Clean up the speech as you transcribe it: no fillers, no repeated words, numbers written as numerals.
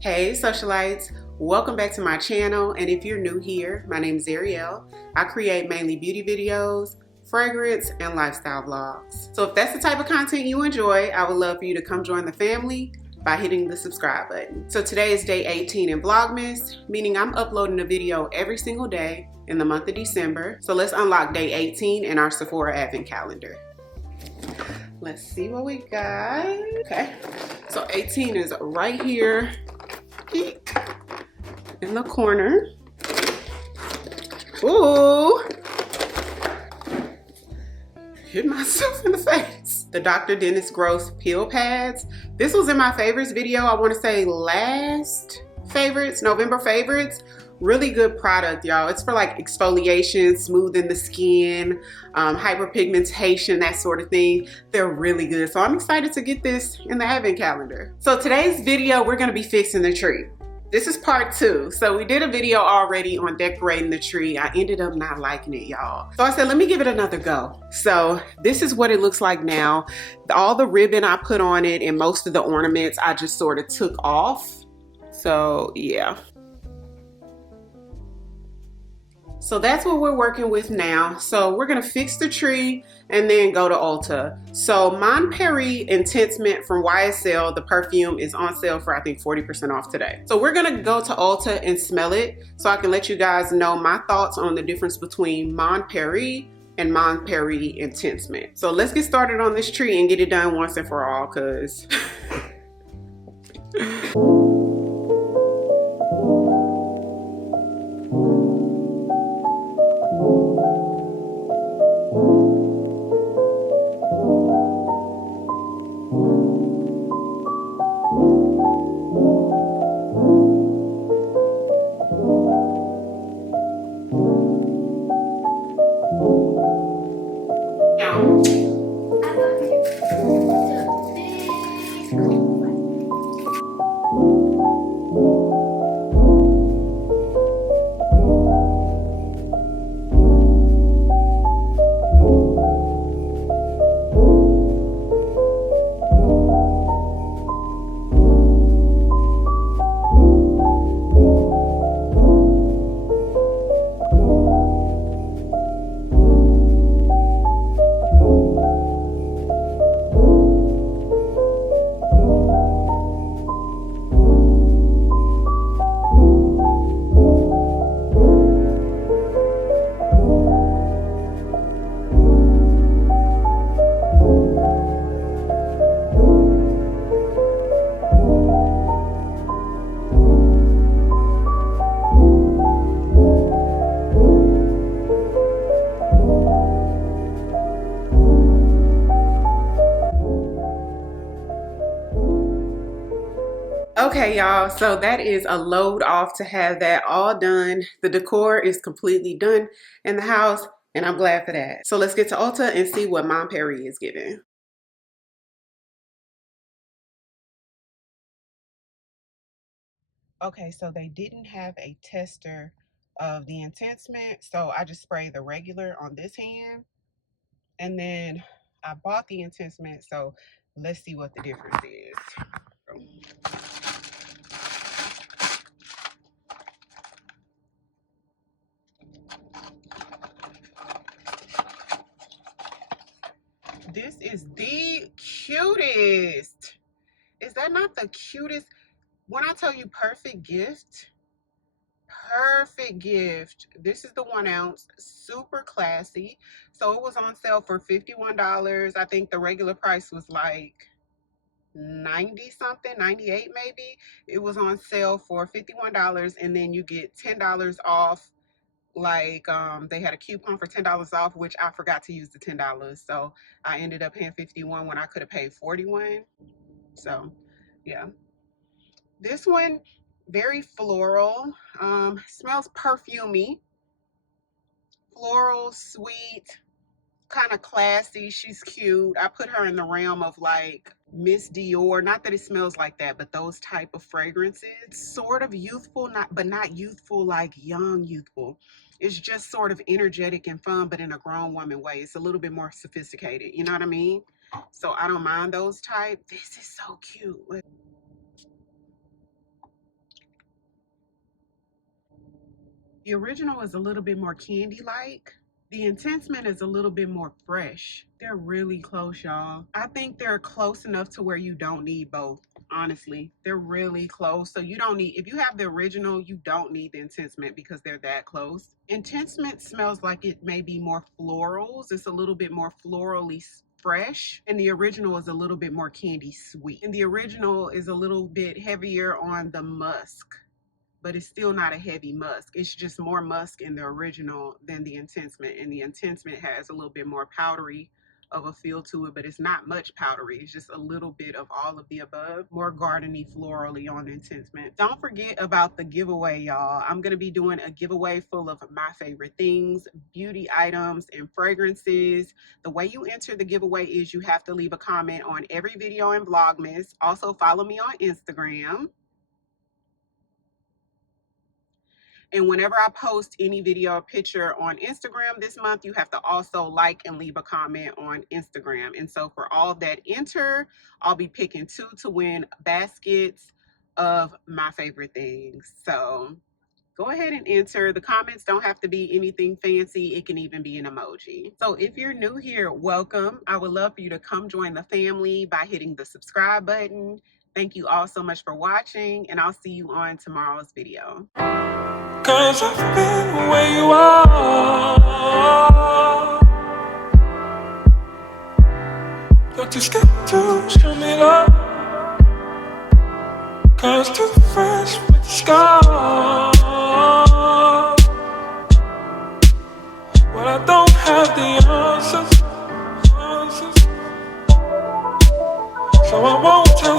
Hey Socialites, welcome back to my channel, and if you're new here, my name is Ariell. I create mainly beauty videos, fragrance, and lifestyle vlogs. So if that's the type of content you enjoy, I would love for you to come join the family by hitting the subscribe button. So today is day 18 in Vlogmas, meaning I'm uploading a video every single day in the month of December. So let's unlock day 18 in our Sephora advent calendar. Let's see what we got. Okay, so 18 is right here in the corner. Ooh, hit myself in the face. The Dr. Dennis Gross peel pads. This was in my favorites video. I want to say last favorites, November favorites. Really good product, y'all. It's for like exfoliation, smoothing the skin, hyperpigmentation, that sort of thing. They're really good. So I'm excited to get this in the advent calendar. So today's video, we're gonna be fixing the tree. This is part 2. So we did a video already on decorating the tree. I ended up not liking it, y'all. So I said, let me give it another go. So this is what it looks like now. All the ribbon I put on it and most of the ornaments I just sort of took off. So yeah. So that's what we're working with now. So we're gonna fix the tree and then go to Ulta. So Mon Paris Intensement from YSL, the perfume, is on sale for I think 40% off today. So we're gonna go to Ulta and smell it so I can let you guys know my thoughts on the difference between Mon Paris and Mon Paris Intensement. So let's get started on this tree and get it done once and for all, cause okay, y'all, so that is a load off to have that all done. The decor is completely done in the house, and I'm glad for that. So let's get to Ulta and see what Mon Paris is giving. Okay, so they didn't have a tester of the Intensement, so I just sprayed the regular on this hand, and then I bought the Intensement, so let's see what the difference is. This is the cutest. Is that not the cutest? When I tell you perfect gift, this is the 1 ounce, super classy. So it was on sale for $51. I think the regular price was like 90 something, 98 maybe. It was on sale for $51, and then you get $10 off. Like they had a coupon for $10 off, which I forgot to use the $10, so I ended up paying 51 when I could have paid 41. So yeah, this one very floral, smells perfumey, floral, sweet, kind of classy. She's cute. I put her in the realm of like Miss Dior. Not that it smells like that, but those type of fragrances. Sort of youthful, but not youthful like young youthful. It's just sort of energetic and fun, but in a grown woman way. It's a little bit more sophisticated. You know what I mean? So I don't mind those type. This is so cute. The original is a little bit more candy-like. The Intensement is a little bit more fresh. They're really close, y'all. I think they're close enough to where you don't need both. Honestly, they're really close. So you don't need, if you have the original, you don't need the Intensement because they're that close. Intensement smells like it may be more florals. It's a little bit more florally fresh, and the original is a little bit more candy sweet. And the original is a little bit heavier on the musk, but it's still not a heavy musk. It's just more musk in the original than the Intensement. And the Intensement has a little bit more powdery of a feel to it, but it's not much powdery. It's just a little bit of all of the above. More gardeny, florally on Intensement. Don't forget about the giveaway, y'all. I'm gonna be doing a giveaway full of my favorite things, beauty items, and fragrances. The way you enter the giveaway is you have to leave a comment on every video in Vlogmas. Also follow me on Instagram. And whenever I post any video or picture on Instagram this month, you have to also like and leave a comment on Instagram. And so for all that enter, I'll be picking 2 to win baskets of my favorite things. So go ahead and enter. The comments don't have to be anything fancy. It can even be an emoji. So if you're new here, welcome. I would love for you to come join the family by hitting the subscribe button. Thank you all so much for watching, and I'll see you on tomorrow's video. 'Cause I've been where you are. You're too scared to show me love. 'Cause too fresh with the scars. Well, I don't have the answers. So I won't tell